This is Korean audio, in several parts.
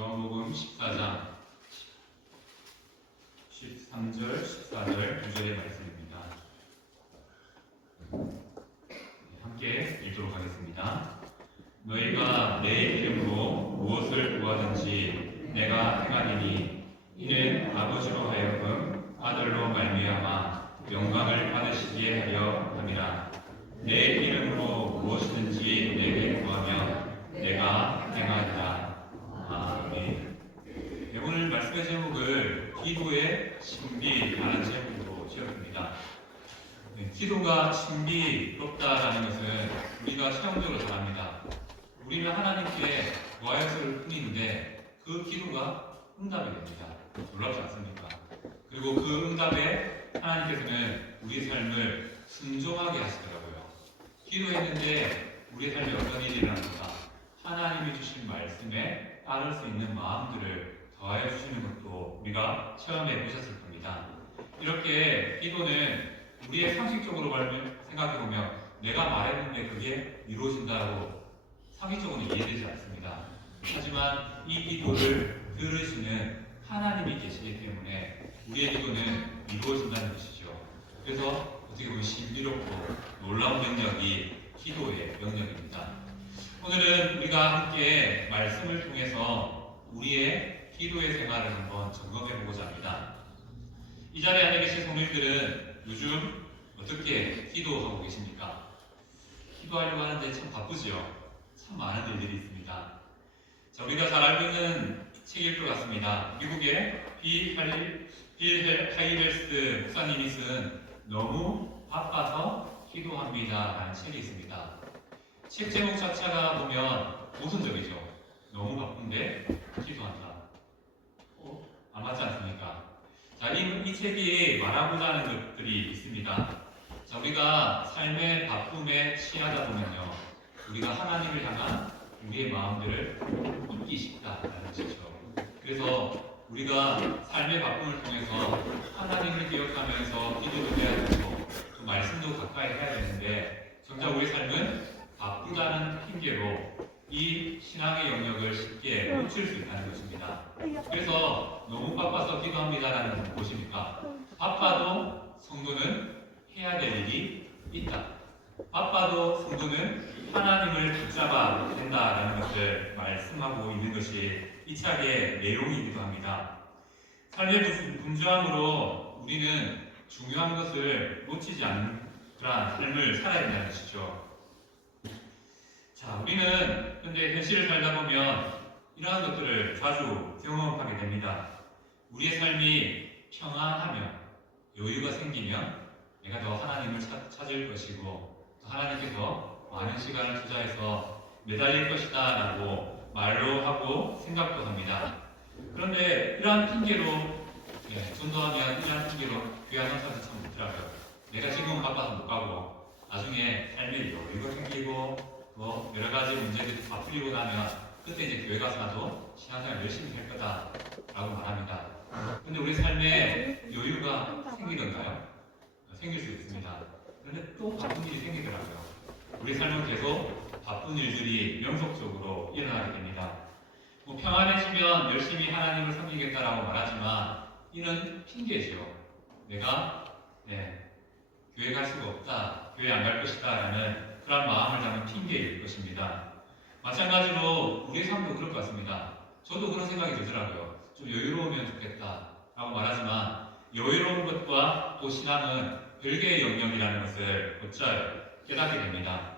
요한복음 14장 13절, 14절, 2절의 말씀입니다. 함께 읽도록 하겠습니다. 너희가 내 이름으로 무엇을 구하든지 내가 행하리니 이는 아버지로 하여금 아들로 말미암아 영광을 받으시게 하려 함이라. 내 이름으로 무엇이든지 내게 구하면 내가 행하리라. 아멘. 네, 오늘 말씀의 제목을 기도의 신비라는 제목으로 지었습니다. 네, 기도가 신비롭다라는 것은 우리가 체험적으로 잘 압니다. 우리는 하나님께 구하였을 뿐인데 그 기도가 응답이 됩니다. 놀랍지 않습니까? 그리고 그 응답에 하나님께서는 우리 삶을 순종하게 하시더라고요. 기도했는데 우리 삶에 어떤 일이 일어납니까? 하나님이 주신 말씀에 따를 수 있는 마음들을 더하여 주시는 것도 우리가 체험해 보셨을 겁니다. 이렇게 기도는 우리의 상식적으로 생각해보면 내가 말했는데 그게 이루어진다고 상식적으로는 이해되지 않습니다. 하지만 이 기도를 들으시는 하나님이 계시기 때문에 우리의 기도는 이루어진다는 것이죠. 그래서 어떻게 보면 신비롭고 놀라운 영역이 기도의 영역입니다. 오늘은 우리가 함께 말씀을 통해서 우리의 기도의 생활을 한번 점검해보고자 합니다. 이 자리에 앉아 계신 성도님들은 요즘 어떻게 기도하고 계십니까? 기도하려고 하는데 참 바쁘지요? 참 많은 일들이 있습니다. 자, 우리가 잘 알고 있는 책일 것 같습니다. 미국의 빌 하이벨스 목사님이 쓴 너무 바빠서 기도합니다 라는 책이 있습니다. 책 제목 자체가 보면 모순적이죠. 너무 바쁜데 기도한다. 안 맞지 않습니까? 자, 이 책이 말하고자 하는 것들이 있습니다. 자, 우리가 삶의 바쁨에 취하다 보면요, 우리가 하나님을 향한 우리의 마음들을 잊기 쉽다라는 것이죠. 그래서 우리가 삶의 바쁨을 통해서 하나님을 기억하면서 기도도 해야 되고 또 말씀도 가까이 해야 되는데 정작 우리 삶은 바쁘다는 핑계로 이 신앙의 영역을 쉽게 놓칠 수 있다는 것입니다. 그래서 너무 바빠서 기도합니다라는 것은 무엇입니까? 바빠도 성도는 해야 될 일이 있다. 바빠도 성도는 하나님을 붙잡아 된다라는 것을 말씀하고 있는 것이 이 책의 내용이기도 합니다. 삶의 분주함으로 우리는 중요한 것을 놓치지 않는 그러한 삶을 살아야 된다는 것이죠. 자, 우리는 근데 현실을 살다 보면 이러한 것들을 자주 경험하게 됩니다. 우리의 삶이 평안하면, 여유가 생기면 내가 더 하나님을 찾을 것이고 또 하나님께서 많은 시간을 투자해서 매달릴 것이다 라고 말로 하고 생각도 합니다. 그런데 이러한 핑계로 전도하면 이러한 핑계로 교회 안 사람들 참 많더라고요. 내가 지금은 바빠서 못 가고 나중에 삶에 여유가 생기고 뭐 여러 가지 문제들이 다 풀리고 나면 그때 이제 교회 가서 나도 신앙생활 열심히 할 거다라고 말합니다. 근데 우리 삶에 여유가 생기던가요? 생길 수 있습니다. 그런데 또 바쁜 일이 생기더라고요. 우리 삶은 계속 바쁜 일들이 연속적으로 일어나게 됩니다. 뭐 평안해지면 열심히 하나님을 섬기겠다라고 말하지만 이는 핑계죠. 내가 교회 갈 수가 없다, 교회 안 갈 것이다 라는 그런 마음을 담은 핑계일 것입니다. 마찬가지로 우리 삶도 그럴 것 같습니다. 저도 그런 생각이 들더라고요. 좀 여유로우면 좋겠다 라고 말하지만 여유로운 것과 또 신앙은 별개의 영역이라는 것을 곧잘 깨닫게 됩니다.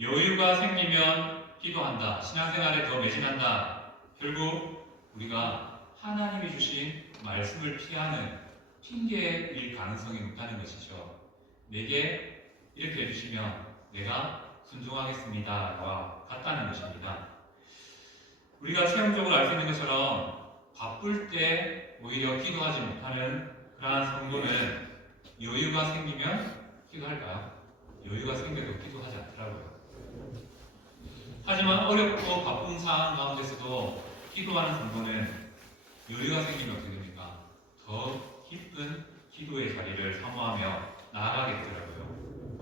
여유가 생기면 기도한다, 신앙생활에 더 매진한다. 결국 우리가 하나님이 주신 말씀을 피하는 핑계일 가능성이 높다는 것이죠. 내게 이렇게 해주시면 내가 순종하겠습니다와 같다는 것입니다. 우리가 체험적으로 알 수 있는 것처럼 바쁠 때 오히려 기도하지 못하는 그러한 성도는 여유가 생기면 기도할까요? 여유가 생겨도 기도하지 않더라고요. 하지만 어렵고 바쁜 상황 가운데서도 기도하는 성도는 여유가 생기면 어떻게 됩니까? 더 깊은 기도의 자리를 사모하며 나아가게 되더라고요.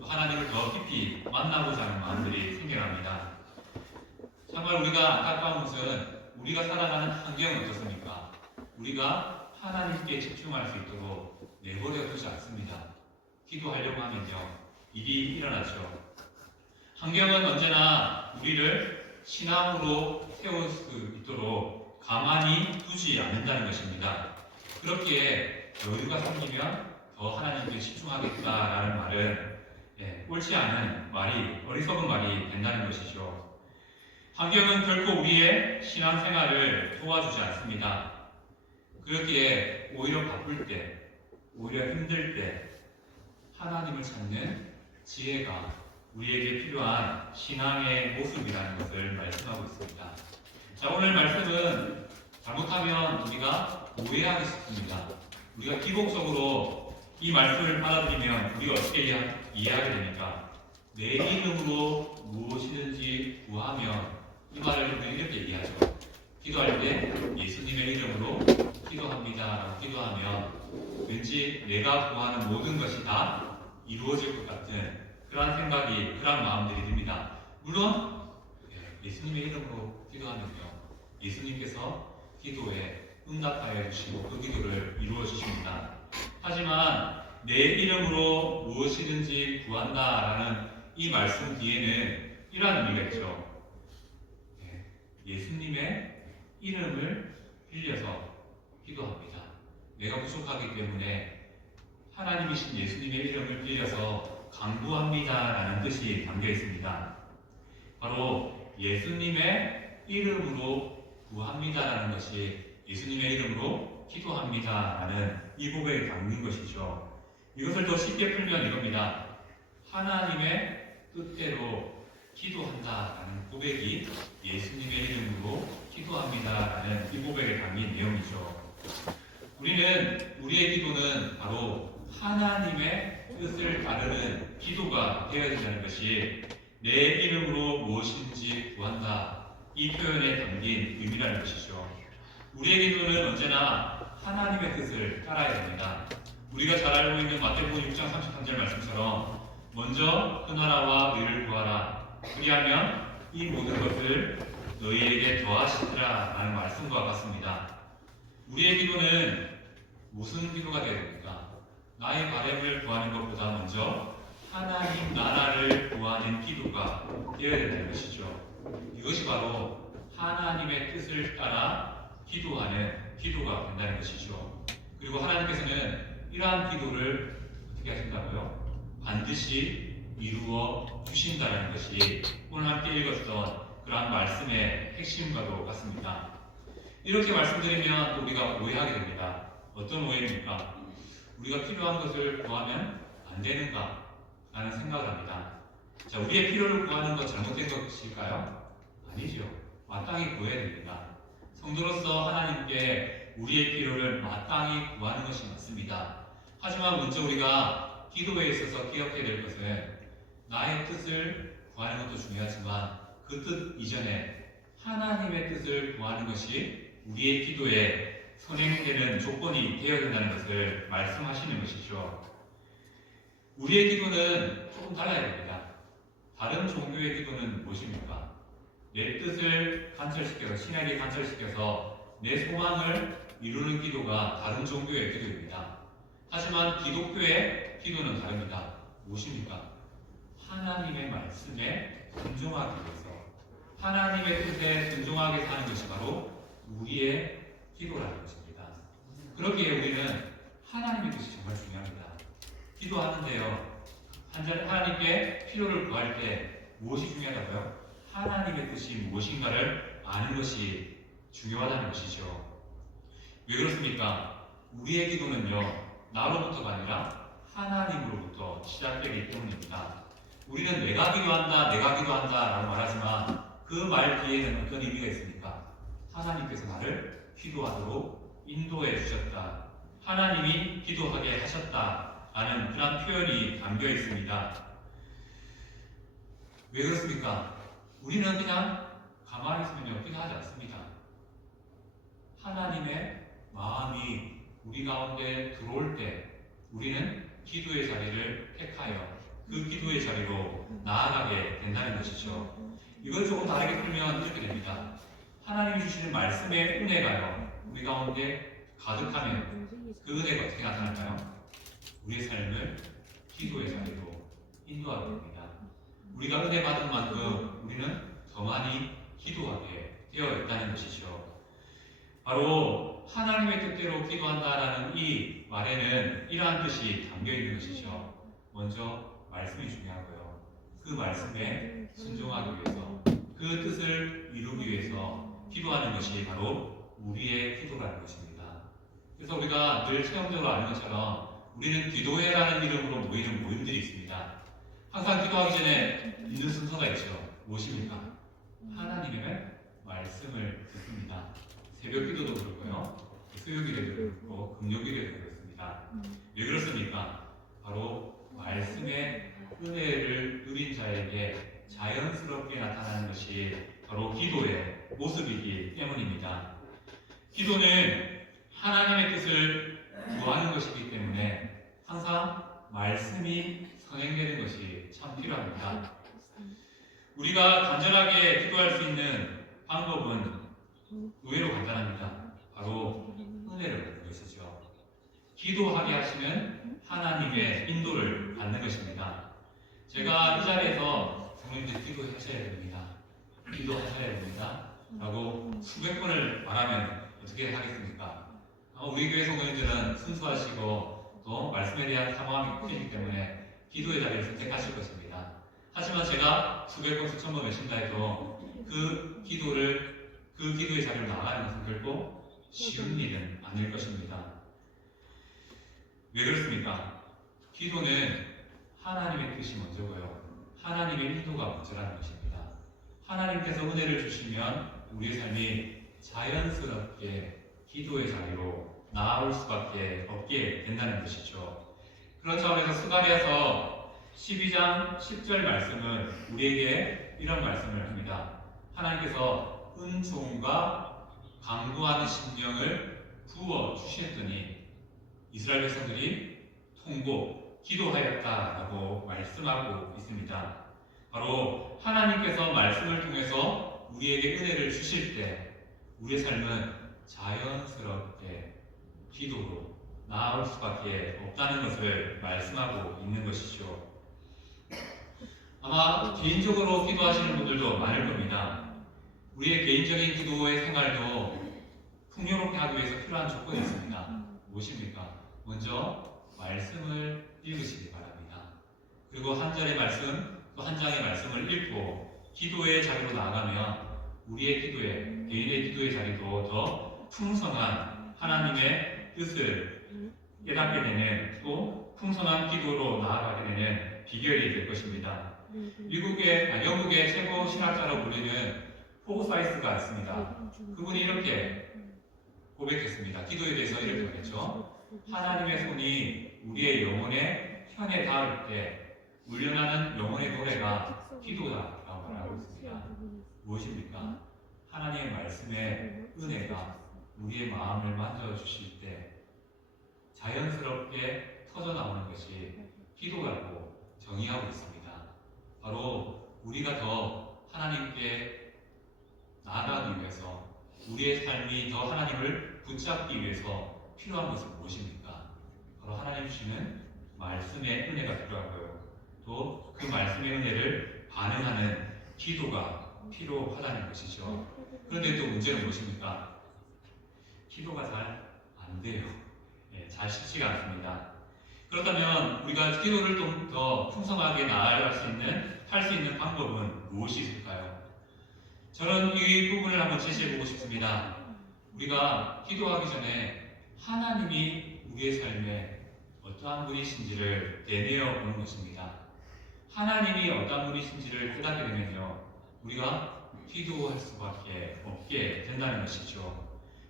하나님을 더 깊이 만나고자 하는 마음들이 생겨납니다. 정말 우리가 안타까운 것은 우리가 살아가는 환경은 어떻습니까? 우리가 하나님께 집중할 수 있도록 내버려 두지 않습니다. 기도하려고 하면요, 일이 일어나죠. 환경은 언제나 우리를 신앙으로 세울 수 있도록 가만히 두지 않는다는 것입니다. 그렇게 여유가 생기면 더 하나님께 집중하겠다라는 말은 옳지 않은 말이, 어리석은 말이 된다는 것이죠. 환경은 결코 우리의 신앙생활을 도와주지 않습니다. 그렇기에 오히려 바쁠 때, 오히려 힘들 때 하나님을 찾는 지혜가 우리에게 필요한 신앙의 모습이라는 것을 말씀하고 있습니다. 자, 오늘 말씀은 잘못하면 우리가 오해하기 쉽습니다. 우리가 기복적으로 이 말씀을 받아들이면 우리가 어떻게 이해하게 됩니까? 내 이름으로 무엇이든지 구하면, 이 말을 우리는 이렇게 얘기하죠. 기도할 때 예수님의 이름으로 기도합니다 라고 기도하면 왠지 내가 구하는 모든 것이 다 이루어질 것 같은 그러한 생각이, 그러한 마음들이 듭니다. 물론 예수님의 이름으로 기도하면요, 예수님께서 기도에 응답하여 주시고 그 기도를 이루어 주십니다. 하지만 내 이름으로 무엇이든지 구한다라는 이 말씀 뒤에는 이러한 의미가 있죠. 예수님의 이름을 빌려서 기도합니다. 내가 부족하기 때문에 하나님이신 예수님의 이름을 빌려서 강구합니다라는 뜻이 담겨 있습니다. 바로 예수님의 이름으로 구합니다라는 것이 예수님의 이름으로 기도합니다라는 이 고백에 담긴 것이죠. 이것을 더 쉽게 풀면 이겁니다. 하나님의 뜻대로 기도한다라는 고백이 예수님의 이름으로 기도합니다라는 이 고백에 담긴 내용이죠. 우리는, 우리의 기도는 바로 하나님의 뜻을 따르는 기도가 되어야 된다는 것이 내 이름으로 무엇인지 구한다, 이 표현에 담긴 의미라는 것이죠. 우리의 기도는 언제나 하나님의 뜻을 따라야 됩니다. 우리가 잘 알고 있는 마태복음 6장 33절 말씀처럼 먼저 그 나라와 의를 구하라, 그리하면 이 모든 것을 너희에게 더하시리라 라는 말씀과 같습니다. 우리의 기도는 무슨 기도가 되어야 됩니까? 나의 바램을 구하는 것보다 먼저 하나님 나라를 구하는 기도가 되어야 된다는 것이죠. 이것이 바로 하나님의 뜻을 따라 기도하는 기도가 된다는 것이죠. 그리고 하나님께서는 이러한 기도를 어떻게 하신다고요? 반드시 이루어 주신다는 것이 오늘 함께 읽었던 그러한 말씀의 핵심과도 같습니다. 이렇게 말씀드리면 또 우리가 오해하게 됩니다. 어떤 오해입니까? 우리가 필요한 것을 구하면 안 되는가? 라는 생각을 합니다. 자, 우리의 필요를 구하는 것 잘못된 것일까요? 아니죠. 마땅히 구해야 됩니다. 성도로서 하나님께 우리의 필요를 마땅히 구하는 것이 맞습니다. 하지만 먼저 우리가 기도에 있어서 기억해야 될 것은 나의 뜻을 구하는 것도 중요하지만 그 뜻 이전에 하나님의 뜻을 구하는 것이 우리의 기도에 선행되는 조건이 되어야 된다는 것을 말씀하시는 것이죠. 우리의 기도는 조금 달라야 됩니다. 다른 종교의 기도는 무엇입니까? 내 뜻을 간철시켜서, 신에게 간철시켜서 내 소망을 이루는 기도가 다른 종교의 기도입니다. 하지만 기독교의 기도는 다릅니다. 무엇입니까? 하나님의 말씀에 순종하기 위해서 하나님의 뜻에 순종하게 사는 것이 바로 우리의 기도라는 것입니다. 그렇기에 우리는 하나님의 뜻이 정말 중요합니다. 기도하는데요, 하나님께 필요를 구할 때 무엇이 중요하다고요? 하나님의 뜻이 무엇인가를 아는 것이 중요하다는 것이죠. 왜 그렇습니까? 우리의 기도는요, 나로부터가 아니라 하나님으로부터 시작되기 때문입니다. 우리는 내가 기도한다 라고 말하지만 그 말 뒤에는 어떤 의미가 있습니까? 하나님께서 나를 기도하도록 인도해 주셨다, 하나님이 기도하게 하셨다 라는 그런 표현이 담겨 있습니다. 왜 그렇습니까? 우리는 그냥 가만히 있으면 기도하지 않습니다. 하나님의 마음이 우리 가운데 들어올 때 우리는 기도의 자리를 택하여 그 기도의 자리로 나아가게 된다는 것이죠. 이걸 조금 다르게 풀면 이렇게 됩니다. 하나님이 주시는 말씀의 은혜가요, 우리 가운데 가득하면 그 은혜가 어떻게 나타날까요? 우리의 삶을 기도의 자리로 인도하게 됩니다. 우리가 은혜 받은 만큼 우리는 더 많이 기도하게 되어 있다는 것이죠. 바로 하나님의 뜻대로 기도한다라는 이 말에는 이러한 뜻이 담겨 있는 것이죠. 먼저 말씀이 중요하고요. 그 말씀에 순종하기 위해서, 그 뜻을 이루기 위해서 기도하는 것이 바로 우리의 기도라는 것입니다. 그래서 우리가 늘 체험적으로 아는 것처럼 우리는 기도회라는 이름으로 모이는 모임들이 있습니다. 항상 기도하기 전에 있는 순서가 있죠. 무엇입니까? 하나님의 말씀을 듣습니다. 새벽 기도도 그렇고요, 수요일에도 그렇고 금요일에도 그렇습니다. 왜 그렇습니까? 바로 말씀의 은혜를 누린 자에게 자연스럽게 나타나는 것이 바로 기도의 모습이기 때문입니다. 기도는 하나님의 뜻을 구하는 것이기 때문에 항상 말씀이 선행되는 것이 참 필요합니다. 우리가 간절하게 기도할 수 있는 방법은 의외로 간단합니다. 바로 은혜를 받는 것이죠. 기도하게 하시면 하나님의 인도를 받는 것입니다. 제가 이 자리에서 성도님들 기도하셔야 됩니다, 기도하셔야 됩니다 라고 수백 번을 말하면 어떻게 하겠습니까? 우리 교회 성도님들은 순수하시고 또 말씀에 대한 사모함이 크시기 때문에 기도의 자리를 선택하실 것입니다. 하지만 제가 수백 번 수천 번 외친다 해도 그 기도의 자리로 나가는 것은 결코 쉬운 일은 아닐 것입니다. 왜 그렇습니까? 기도는 하나님의 뜻이 먼저고요, 하나님의 인도가 먼저라는 것입니다. 하나님께서 은혜를 주시면 우리의 삶이 자연스럽게 기도의 자리로 나아올 수밖에 없게 된다는 것이죠. 그런 차원에서 스가랴서 12장 10절 말씀은 우리에게 이런 말씀을 합니다. 하나님께서 은총과 강구하는 심령을 부어 주셨더니 이스라엘 백성들이 통곡, 기도하였다라고 말씀하고 있습니다. 바로 하나님께서 말씀을 통해서 우리에게 은혜를 주실 때 우리의 삶은 자연스럽게 기도로 나아올 수밖에 없다는 것을 말씀하고 있는 것이죠. 아마 개인적으로 기도하시는 분들도 많을 겁니다. 우리의 개인적인 기도의 생활도 풍요롭게 하기 위해서 필요한 조건이 있습니다. 무엇입니까? 먼저 말씀을 읽으시기 바랍니다. 그리고 한 절의 말씀, 또 한 장의 말씀을 읽고 기도의 자리로 나아가면 우리의 기도에, 개인의 기도의 자리도 더 풍성한 하나님의 뜻을 깨닫게 되는, 또 풍성한 기도로 나아가게 되는 비결이 될 것입니다. 영국의 최고 신학자로 불리는 포사이스가 있습니다. 그분이 이렇게 고백했습니다. 기도에 대해서 이렇게 말했죠. 하나님의 손이 우리의 영혼의 편에 닿을 때 울려나는 영혼의 노래가 기도다라고 말하고 있습니다. 무엇입니까? 하나님의 말씀의 은혜가 우리의 마음을 만져주실 때 자연스럽게 터져나오는 것이 기도라고 정의하고 있습니다. 바로 우리가 더 하나님께 나아가기 위해서, 우리의 삶이 더 하나님을 붙잡기 위해서 필요한 것은 무엇입니까? 바로 하나님 주시는 말씀의 은혜가 필요하고요, 또 그 말씀의 은혜를 반응하는 기도가 필요하다는 것이죠. 그런데 또 문제는 무엇입니까? 기도가 잘 안 돼요. 잘 쉽지가 않습니다. 그렇다면 우리가 기도를 좀 더 풍성하게 나아갈 수 있는, 할 수 있는 방법은 무엇이 있을까요? 저는 이 부분을 한번 제시해보고 싶습니다. 우리가 기도하기 전에 하나님이 우리의 삶에 어떠한 분이신지를 되뇌어 보는 것입니다. 하나님이 어떠한 분이신지를 깨닫게 되면요, 우리가 기도할 수밖에 없게 된다는 것이죠.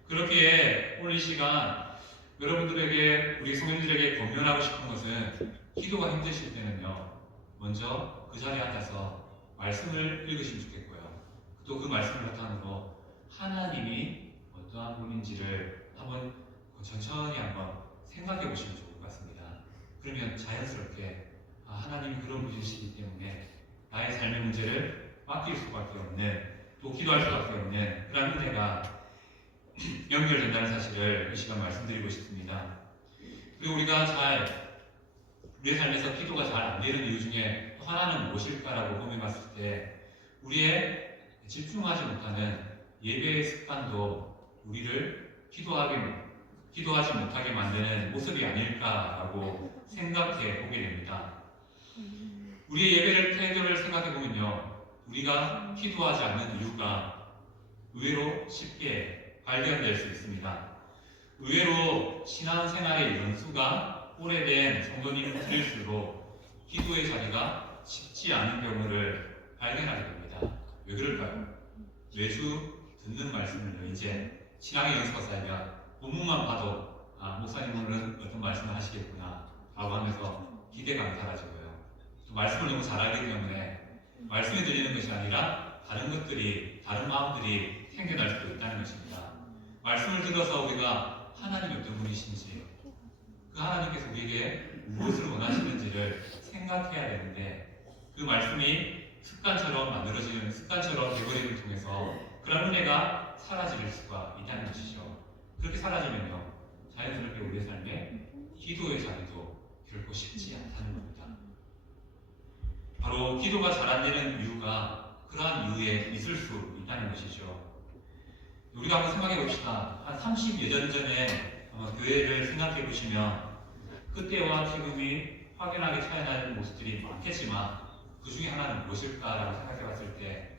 그렇기에 오늘 이 시간 여러분들에게, 우리 성도님들에게 권면하고 싶은 것은, 기도가 힘드실 때는요, 먼저 그 자리에 앉아서 말씀을 읽으시면 좋겠고요, 또 그 말씀을 바탕으로 하나님이 어떠한 분인지를 한번 천천히 한번 생각해 보시면 좋을 것 같습니다. 그러면 자연스럽게 하나님이 그런 분이시기 때문에 나의 삶의 문제를 맡길 수밖에 없는 또 기도할 수밖에 없는 그런 은혜가 연결된다는 사실을 이 시간 말씀드리고 싶습니다. 그리고 우리가 우리의 삶에서 기도가 잘 안 되는 이유 중에 또 하나는 무엇일까라고 고민해봤을 때 우리의 집중하지 못하는 예배의 습관도 우리를 기도하지 못하게 만드는 모습이 아닐까라고 생각해 보게 됩니다. 우리의 예배를 태도를 생각해 보면요, 우리가 기도하지 않는 이유가 의외로 쉽게 발견될 수 있습니다. 의외로 신앙생활의 연수가 오래된 성도님들일수록 기도의 자리가 쉽지 않은 경우를 발견하게 됩니다. 왜 그럴까요? 매주 듣는 말씀을요, 이제 신앙의 연수가 쌓이면 본문만 봐도 목사님은 어떤 말씀을 하시겠구나 라고 하면서 기대감이 사라지고요. 또 말씀을 너무 잘 알기 때문에 말씀이 들리는 것이 아니라 다른 마음들이 생겨날 수도 있다는 것입니다. 말씀을 들어서 우리가 하나님이 어떤 분이신지, 그 하나님께서 우리에게 무엇을 원하시는지를 생각해야 되는데, 그 말씀이 습관처럼 되버림을 통해서 그런 은혜가 사라질 수가 있다는 것이죠. 그렇게 사라지면요, 자연스럽게 우리의 삶에 기도의 자리도 결코 쉽지 않다는 겁니다. 바로 기도가 잘 안 되는 이유가 그러한 이유에 있을 수 있다는 것이죠. 우리가 한번 생각해 봅시다. 한 30여 년 전에 교회를 생각해 보시면 그때와 지금이 확연하게 차이나는 모습들이 많겠지만 그 중에 하나는 무엇일까라고 생각해 봤을 때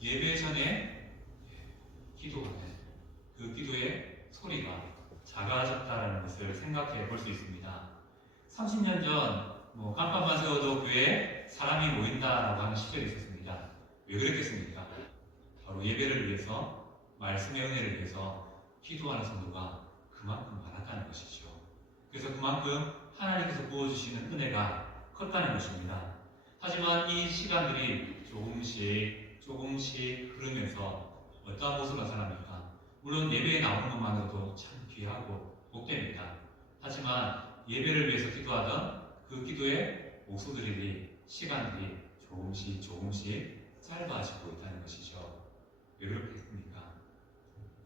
예배 전에 기도하는 그 기도의 소리가 작아졌다는 것을 생각해 볼 수 있습니다. 30년 전 깜깜만 세워도 교회에 사람이 모인다라고 하는 시절이 있었습니다. 왜 그랬겠습니까? 바로 예배를 위해서, 말씀의 은혜를 위해서 기도하는 성도가 그만큼 많았다는 것이죠. 그래서 그만큼 하나님께서 부어주시는 은혜가 컸다는 것입니다. 하지만 이 시간들이 조금씩 흐르면서 어떠한 모습을 나타납니까? 물론 예배에 나오는 것만으로도 참 귀하고 복됩니다. 하지만 예배를 위해서 기도하던 그 기도의 시간들이 조금씩 짧아지고 있다는 것이죠. 왜 그렇겠습니까?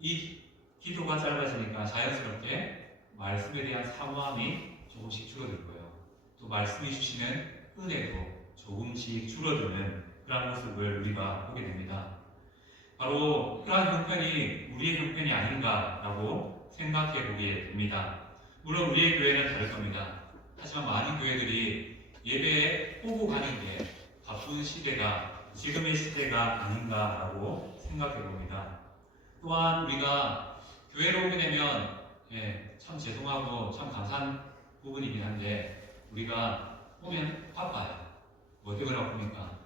이 기도가 짧아지니까 자연스럽게 말씀에 대한 사모함이 조금씩 줄어들고요. 또 말씀이 주시는 은혜도 조금씩 줄어드는 그런 모습을 우리가 보게 됩니다. 바로 그러한 형편이 우리의 형편이 아닌가라고 생각해 보게 됩니다. 물론 우리의 교회는 다를 겁니다. 하지만 많은 교회들이 예배에 오고 가는 게 바쁜 시대가 지금의 시대가 아닌가라고 생각해 봅니다. 또한 우리가 교회로 오게 되면 참 죄송하고 참 감사한 부분이긴 한데 우리가 오면 바빠요. 뭐 때문에 바쁩니까?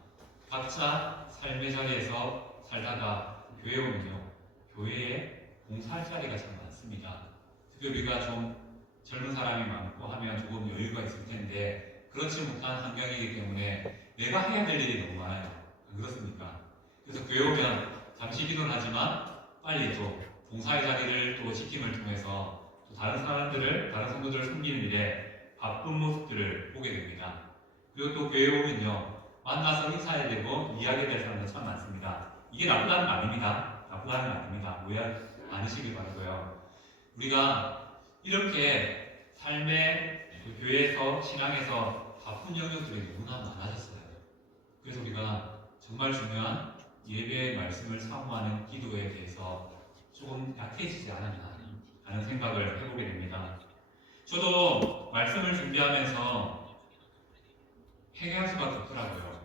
각자 삶의 자리에서 살다가 교회 오면요, 교회에 봉사할 자리가 참 많습니다. 특히 우리가 좀 젊은 사람이 많고 하면 조금 여유가 있을 텐데 그렇지 못한 환경이기 때문에 내가 해야 될 일이 너무 많아요. 안 그렇습니까? 그래서 교회 오면 잠시 기도는 하지만 빨리 또 봉사의 자리를 또 지킴을 통해서 또 다른 성도들을 섬기는 일에 바쁜 모습들을 보게 됩니다. 그리고 또 교회 오면요, 만나서 인사해야 되고 이야기해야 될 사람들 참 많습니다. 이게 나쁘다는 거 아닙니다. 나쁘다는 거 아닙니다. 오해 않으시길 바라고요. 우리가 이렇게 삶의 교회에서 신앙에서 바쁜 영역들이 너무나 많아졌어요. 그래서 우리가 정말 중요한 예배의 말씀을 사모하는 기도에 대해서 조금 약해지지 않았나 하는 생각을 해보게 됩니다. 저도 말씀을 준비하면서 회개할 수밖에 없더라고요.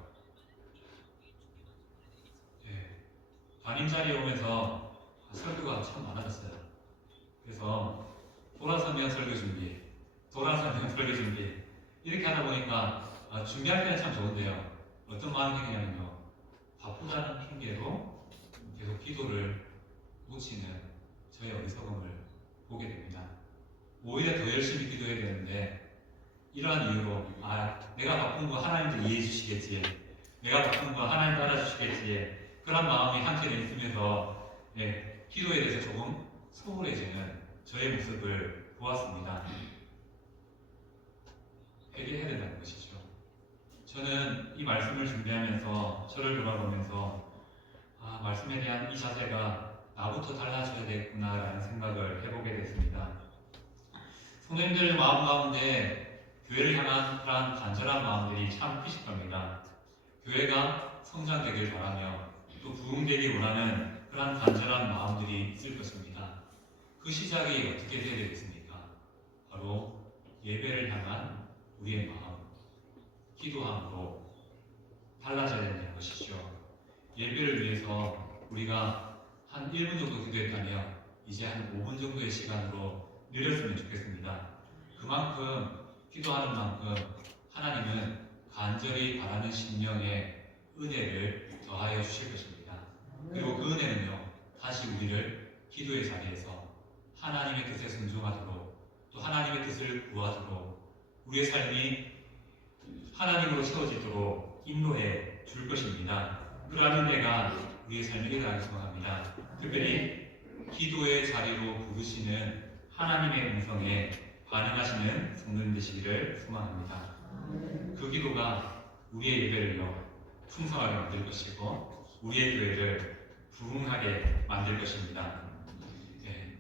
담임 자리에 오면서 설교가 참 많아졌어요. 그래서 돌아서면 설교 준비 이렇게 하다 보니까 준비할 때는 참 좋은데요, 어떤 마음이 생기냐면요, 바쁘다는 핑계로 계속 기도를 놓치는 저의 어리석음을 보게 됩니다. 오히려 더 열심히 기도해야 되는데 이러한 이유로 내가 바쁜 거 하나님도 이해해 주시겠지, 내가 바쁜 거 하나님 따라주시겠지, 그런 마음이 한켠에 있으면서 기도에 대해서 조금 소홀해지는 저의 모습을 보았습니다. 회개해야 된다는 것이죠. 저는 이 말씀을 준비하면서 저를 돌아보면서 말씀에 대한 이 자세가 나부터 달라져야 되겠구나라는 생각을 해보게 됐습니다. 성도님들 마음 가운데 교회를 향한 그러한 간절한 마음들이 참 크실 겁니다. 교회가 성장되길 바라며 또 부흥되길 원하는 그러한 간절한 마음들이 있을 것입니다. 그 시작이 어떻게 되어야 되겠습니까? 바로 예배를 향한 우리의 마음, 기도함으로 달라져야 된다는 것이죠. 예배를 위해서 우리가 한 1분 정도 기도했다면 이제 한 5분 정도의 시간으로 늘렸으면 좋겠습니다. 그만큼 기도하는 만큼 하나님은 간절히 바라는 심령에 은혜를 더하여 주실 것입니다. 그리고 그 은혜는요, 다시 우리를 기도의 자리에서 하나님의 뜻에 순종하도록 또 하나님의 뜻을 구하도록 우리의 삶이 하나님으로 채워지도록 인도해 줄 것입니다. 그러한 은혜가 우리의 삶에 일어나기 소망합니다. 특별히 기도의 자리로 부르시는 하나님의 음성에 반응하시는 성도님 되시기를 소망합니다. 그 기도가 우리의 예배를요 풍성하게 만들 것이고 우리의 교회를 부흥하게 만들 것입니다. 네.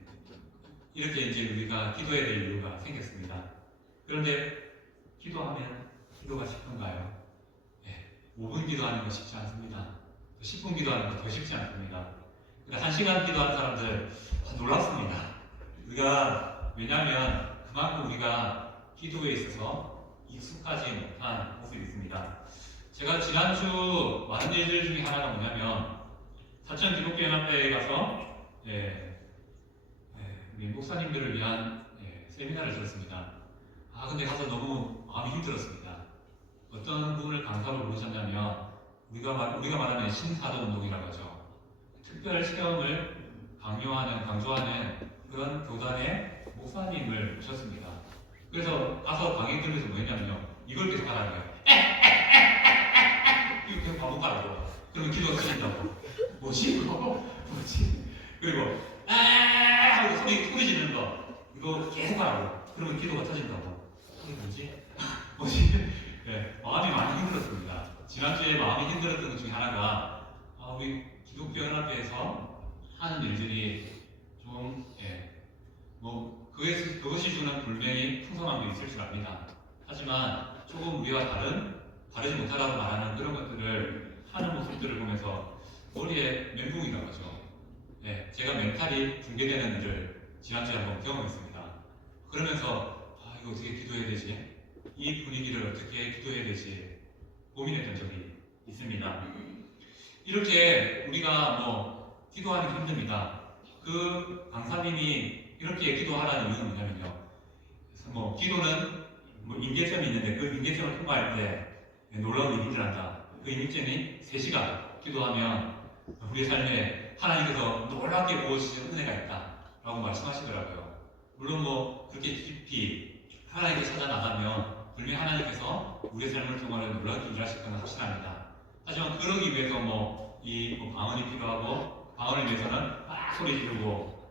이렇게 이제 우리가 기도해야 될 이유가 생겼습니다. 그런데 기도하면 기도가 쉽던가요? 네. 5분 기도하는 거 쉽지 않습니다. 10분 기도하는 거 더 쉽지 않습니다. 1시간 기도하는 사람들 놀랍습니다. 왜냐하면 그만큼 우리가 기도에 있어서 익숙하지 못한 모습이 있습니다. 제가 지난주 많은 일들 중에 하나가 뭐냐면 사천 기독교연합회에 가서 우리 목사님들을 위한 세미나를 들었습니다. 근데 가서 너무 마음이 힘들었습니다. 어떤 부분을 강사로 부르셨냐면 우리가 말하는 신사도 운동이라고 하죠. 특별 체험을 강조하는 그런 교단의 목사님을 모셨습니다. 그래서 가서 강의 들으면서 뭐 했냐면요. 이걸 계속 하라고요. 이거 계속 반복하라고. 그러면 기도가 터진다고. 뭐지? 그리고 하고 소리 지르는 거. 이거 계속 하라고. 그러면 기도가 터진다고. 이게 뭐지? 네, 마음이 많이 힘들었습니다. 지난주에 마음이 힘들었던 것 중에 하나가 우리 기독교연합회에서 하는 일들이 좀 그것이 주는 불명이 풍성함도 있을 줄 압니다. 하지만 조금 우리와 다르지 못하다고 말하는 그런 것들을 하는 모습들을 보면서 머리에 멘붕이 나가죠. 제가 멘탈이 붕괴되는 일을 지난주에 한번 경험했습니다. 그러면서 이거 어떻게 기도해야 되지? 이 분위기를 어떻게 기도해야 되지? 고민했던 적이 있습니다. 이렇게 우리가 기도하는 게 힘듭니다. 그 강사님이 이렇게 기도하라는 이유는 뭐냐면요. 기도는 임계점이 있는데 그 임계점을 통과할 때 놀라운 일이 일어난다. 그 임계점이 3시간 기도하면 우리의 삶에 하나님께서 놀랍게 부어주시는 은혜가 있다. 라고 말씀하시더라고요. 물론 그렇게 깊이 하나님께 찾아나가면 분명히 하나님께서 우리의 삶을 통하여 놀랍게 일하실 것은 확실합니다. 하지만 그러기 위해서 방언이 필요하고 방언을 위해서는 막 소리 지르고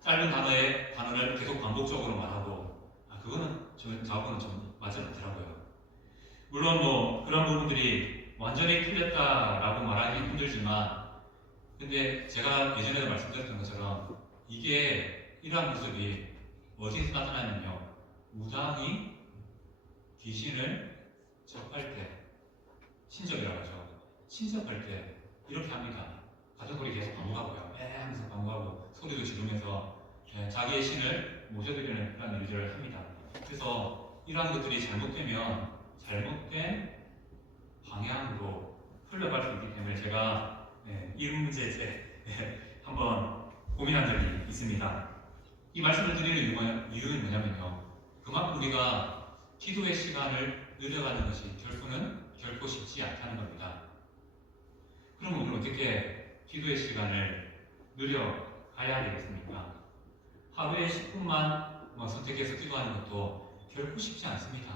짧은 단어를 계속 반복적으로 말하고 그거는 저하고는 좀 맞지 않더라고요. 물론 그런 부분들이 완전히 틀렸다라고 말하기 힘들지만 근데 제가 예전에도 말씀드렸던 것처럼 이러한 모습이 어디서 나타나냐면요. 무당이 귀신을 접할 때 신접이라고 하죠. 신접할 때 이렇게 합니다. 같은 소리 계속 반복하고요. 하면서 반복하고 소리도 지르면서 자기의 신을 모셔드리는 그런 일들을 합니다. 그래서 이러한 것들이 잘못되면 잘못된 방향으로 흘러갈 수 있기 때문에 제가 이 문제에 한번 고민한 적이 있습니다. 이 말씀을 드리는 이유는 뭐냐면요. 그만큼 우리가 기도의 시간을 늘려가는 것이 결코 쉽지 않다는 겁니다. 그럼 우리는 어떻게 기도의 시간을 늘려가야 되겠습니까? 하루에 10분만 선택해서 기도하는 것도 결코 쉽지 않습니다.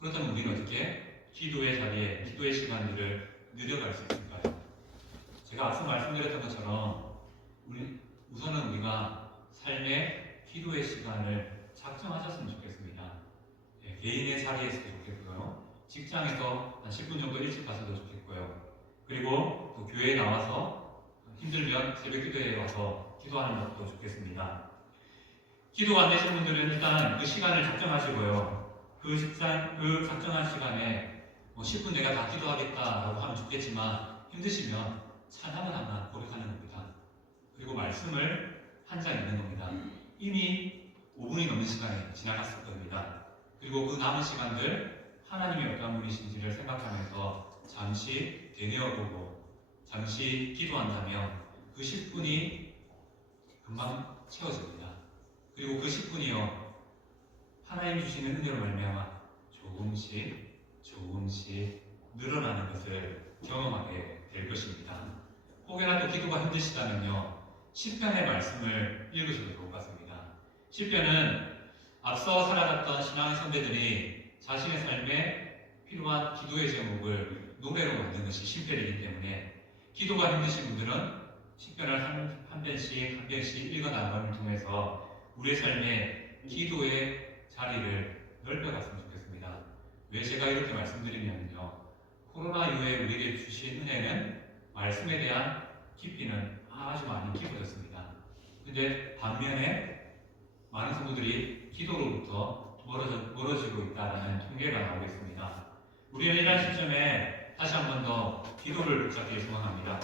그렇다면 우리는 어떻게 기도의 자리에 기도의 시간들을 늘려갈 수 있을까요? 제가 앞서 말씀드렸던 것처럼 우선은 우리가 삶의 기도의 시간을 작정하셨으면 좋겠습니다. 개인의 자리에서도 좋겠고요. 직장에서 한 10분 정도 일찍 가서도 좋겠고요. 그리고 또 교회에 나와서 힘들면 새벽 기도에 와서 기도하는 것도 좋겠습니다. 기도가 안 되신 분들은 일단 그 시간을 작정하시고요. 그 작정한 시간에 뭐 10분 내가 다 기도하겠다라고 하면 좋겠지만 힘드시면 찬양을 하나 고백하는 겁니다. 그리고 말씀을 한 장 읽는 겁니다. 이미 5분이 넘는 시간이 지나갔을 겁니다. 그리고 그 남은 시간들 하나님이 어떤 분이신지를 생각하면서 잠시 되뇌어보고 잠시 기도한다면 그 10분이 금방 채워집니다. 그리고 그 10분이요 하나님 주시는 은혜로 말미암아 조금씩 늘어나는 것을 경험하게 될 것입니다. 혹여나 또 기도가 힘드시다면요 시편의 말씀을 읽으셔도 좋을 것 같습니다. 시편은 앞서 살아갔던 신앙의 선배들이 자신의 삶에 필요한 기도의 제목을 노래로 만든 것이 시편이기 때문에 기도가 힘드신 분들은 시편을 한 편씩 읽어나감을 통해서 우리의 삶에 기도의 자리를 넓혀갔으면 좋겠습니다. 왜 제가 이렇게 말씀드리냐면요 코로나 이후에 우리에게 주신 은혜는 말씀에 대한 깊이는 아주 많이 깊어졌습니다. 근데 반면에 많은 성도들이 기도로부터 멀어지고 있다는 통계가 나오고 있습니다. 우리는 이러한 시점에 다시 한 번 더 기도를 붙잡기를 소망합니다.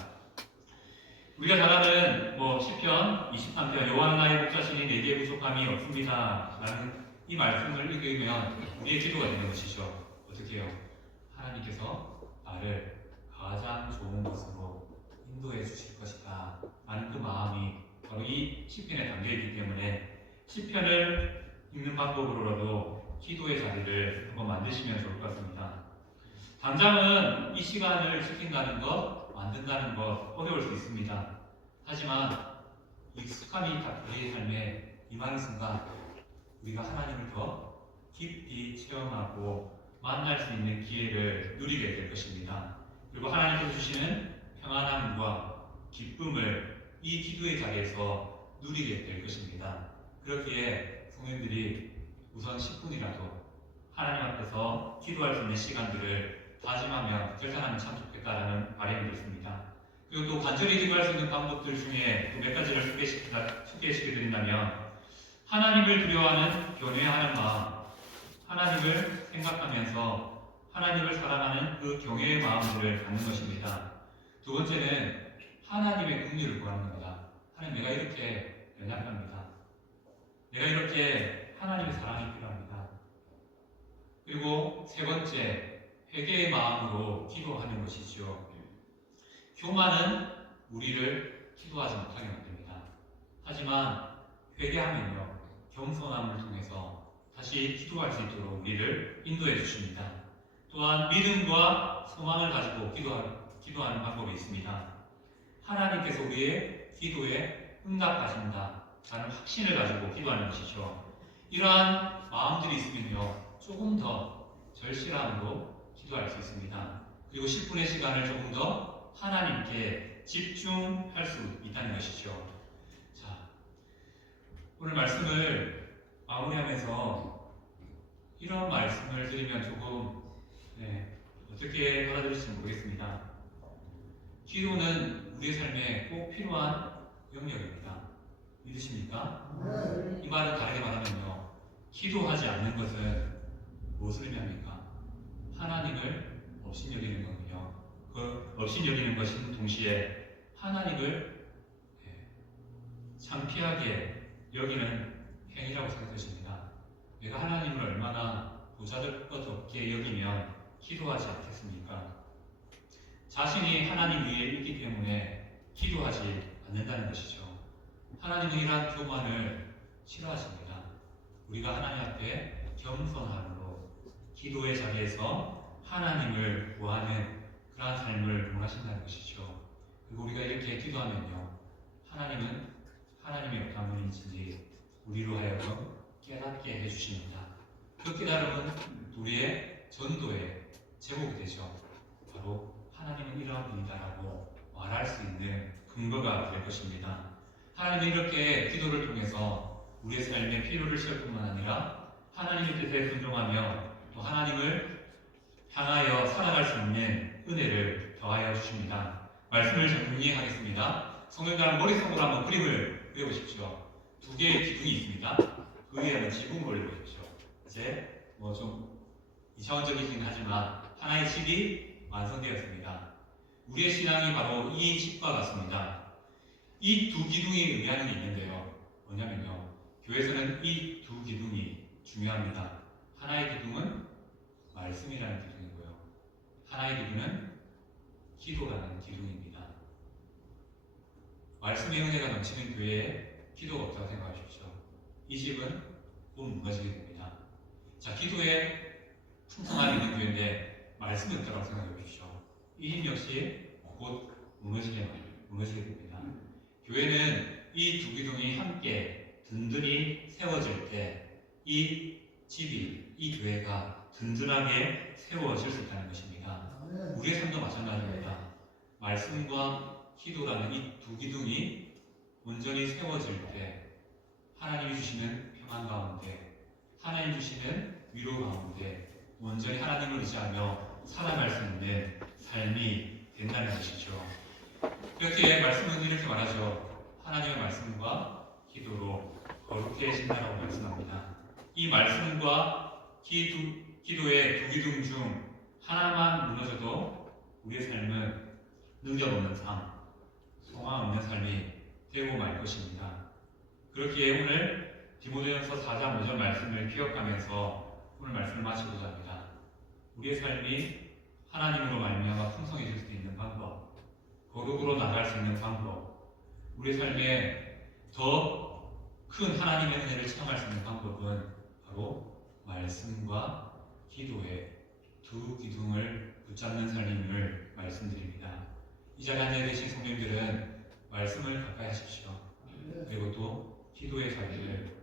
우리가 잘 아는 시편 23편 여호와는 나의 목자시니 내게 부족함이 없습니다 라는 이 말씀을 읽으면 우리의 기도가 되는 것이죠. 어떻게 해요? 하나님께서 나를 가장 좋은 것으로 인도해 주실 것이다 라는 그 마음이 바로 이 시편에 담겨있기 때문에 시편을 읽는 방법으로라도 기도의 자리를 한번 만드시면 좋을 것 같습니다. 당장은 이 시간을 지킨다는 것, 만든다는 것 어려울 수 있습니다. 하지만 익숙함이 우리의 삶에 임하는 순간 우리가 하나님을 더 깊이 체험하고 만날 수 있는 기회를 누리게 될 것입니다. 그리고 하나님께서 주시는 평안함과 기쁨을 이 기도의 자리에서 누리게 될 것입니다. 그렇기에 성도님들이 우선 10분이라도 하나님 앞에서 기도할 수 있는 시간들을 다짐하며 결단하면 참 좋겠다라는 바람이 들습니다. 그리고 또 간절히 기도할 수 있는 방법들 중에 또 몇 가지를 소개시켜드린다면 하나님을 두려워하는 교회하는 마음, 하나님을 생각하면서 하나님을 사랑하는 그 경외의 마음들을 갖는 것입니다. 두 번째는 하나님의 긍휼을 구하는 겁니다. 하나님, 내가 이렇게 연약합니다. 내가 이렇게 하나님의 사랑이 필요합니다. 그리고 세 번째, 회개의 마음으로 기도하는 것이죠. 교만은 우리를 기도하지 못하게 만듭니다. 하지만 회개하면요, 겸손함을 통해서 다시 기도할 수 있도록 우리를 인도해 주십니다. 또한 믿음과 소망을 가지고 기도하는 방법이 있습니다. 하나님께서 우리의 기도에 응답하신다 라는 확신을 가지고 기도하는 것이죠. 이러한 마음들이 있으면요 조금 더 절실함으로 기도할 수 있습니다. 그리고 10분의 시간을 조금 더 하나님께 집중할 수 있다는 것이죠. 자, 오늘 말씀을 마무리하면서 이런 말씀을 드리면 조금 어떻게 받아들일지 모르겠습니다. 기도는 우리의 삶에 꼭 필요한 영역입니다. 믿으십니까? 이 말은 다르게 말하면요, 기도하지 않는 것은 무엇을 의미합니까? 하나님을 업신여기는 거고요. 그 업신여기는 것은 동시에 하나님을 창피하게 여기는 행위라고 생각되십니다. 내가 하나님을 얼마나 보잘것없게 여기면 기도하지 않겠습니까? 자신이 하나님 위에 있기 때문에 기도하지 않는다는 것이죠. 하나님은 이러한 교만을 싫어하십니다. 우리가 하나님 앞에 겸손함으로 기도의 자리에서 하나님을 구하는 그러한 삶을 원하신다는 것이죠. 그리고 우리가 이렇게 기도하면요, 하나님은 하나님의 어떤 분인지 우리로 하여금 깨닫게 해주십니다. 그 깨달음은 우리의 전도의 제목이 되죠. 바로 하나님은 이러한 분이다라고 말할 수 있는 근거가 될 것입니다. 하나님은 이렇게 기도를 통해서 우리의 삶의 필요를 채울 뿐만 아니라 하나님의 뜻에 순종하며 또 하나님을 향하여 살아갈 수 있는 은혜를 더하여 주십니다. 말씀을 정리하겠습니다. 성경가는 머릿속으로 한번 그림을 그려보십시오. 두 개의 기둥이 있습니다. 그 위에 한번 지붕을 올려보십시오. 이제 뭐 좀 이차원적이긴 하지만 하나의 집이 완성되었습니다. 우리의 신앙이 바로 이 집과 같습니다. 이 두 기둥이 의미하는 게 있는데요. 뭐냐면요. 교회에서는 이 두 기둥이 중요합니다. 하나의 기둥은 말씀이라는 기둥이고요. 하나의 기둥은 기도라는 기둥입니다. 말씀의 은혜가 넘치는 교회에 기도가 없다고 생각하십시오. 이 집은 곧 무너지게 됩니다. 자, 기도에 풍성함이 있는 교회인데 말씀이 없다고 생각해 보십시오. 이 집 역시 곧 무너지게 됩니다. 교회는 이 두 기둥이 함께 든든히 세워질 때 이 집이, 이 교회가 든든하게 세워질 수 있다는 것입니다. 우리의 삶도 마찬가지입니다. 말씀과 기도라는 이 두 기둥이 온전히 세워질 때 하나님이 주시는 평안 가운데, 하나님 주시는 위로 가운데 온전히 하나님을 의지하며 살아갈 수 있는 삶이 된다는 것이죠. 그렇게 말씀은 이렇게 말하죠. 하나님의 말씀과 기도로 거룩해진다라고 말씀합니다. 이 말씀과 기도의 두 기둥 중 하나만 무너져도 우리의 삶은 능력 없는 삶, 소망 없는 삶이 되고 말 것입니다. 그렇기에 오늘 디모데전서 4장 5절 말씀을 기억하면서 오늘 말씀을 마치고자 합니다. 우리의 삶이 하나님으로 말미암아 풍성해질 수 있는 방법, 거룩으로 나아갈 수 있는 방법, 우리의 삶에 더 큰 하나님의 은혜를 체험할 수 있는 방법은 바로 말씀과 기도의 두 기둥을 붙잡는 삶임을 말씀드립니다. 이 자리에 앉아 계신 성도님들은 말씀을 가까이 하십시오. 그리고 또 기도의 자리를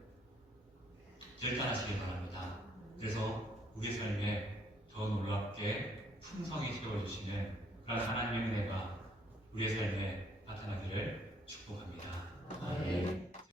절단하시길 바랍니다. 그래서 우리의 삶에 더 놀랍게 풍성히 채워주시는 그런 하나님의 은혜가